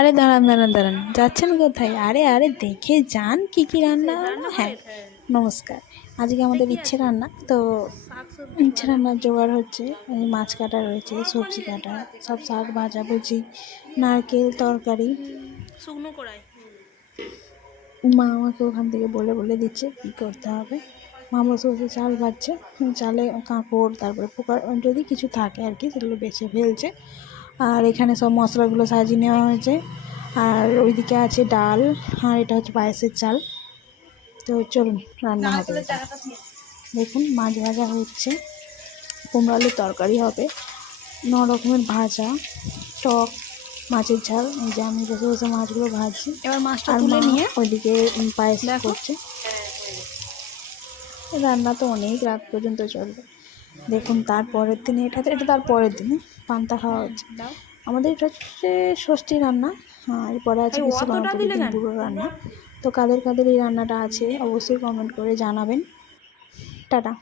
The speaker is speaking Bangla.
আরে দাঁড়ান দাঁড়ান দাঁড়ান, যাচ্ছেন কোথায়? আরে আরে দেখে যান কি কি রান্না। হ্যাঁ, নমস্কার। আজকে আমাদের ইচ্ছে রান্না তো, ইচ্ছে রান্নার জোগাড় হচ্ছে। এই মাছ কাটা রয়েছে, সবজি কাটা, সব শাক ভাজাভুজি, নারকেল তরকারি। শুকনো কড়াই। মা আমাকে ওখান থেকে বলে বলে দিচ্ছে কী করতে হবে। মা বসে বসে চাল ভাজছে, চালে কাঁকড় তারপরে পোকা যদি কিছু থাকে আর কি সেগুলো বেছে ফেলছে। আর এখানে সব মশলাগুলো সাজিয়ে নেওয়া হয়েছে। আর ওইদিকে আছে ডাল, আর এটা হচ্ছে পায়েসের চাল। তো চলুন রান্না হবে এবার। দেখুন মাছ ভাজা হচ্ছে, কুমড়ো আলুর তরকারি হবে, 9 রকমের ভাজা, টক, মাছের ঝাল। এই যে আমি বসে বসে মাছগুলো ভাজছি, এবার মাছটা আর তুলে মা নিয়ে ওইদিকে পায়েস দেখো। করছে। রান্না তো অনেক রাত পর্যন্ত চলবে। দেখুন তারপরের দিনে, এটা তার পরের দিনে পান্তা খাওয়া হচ্ছে। দাও। আমাদের এটা হচ্ছে ষষ্ঠী রান্না। হ্যাঁ, এরপরে আছে এই বিশ্বকর্মা অতটা পুজোর দিলে দিন কেন? পুরো রান্না। তো কাদের কাদের এই রান্নাটা আছে অবশ্যই কমেন্ট করে জানাবেন। টাটা।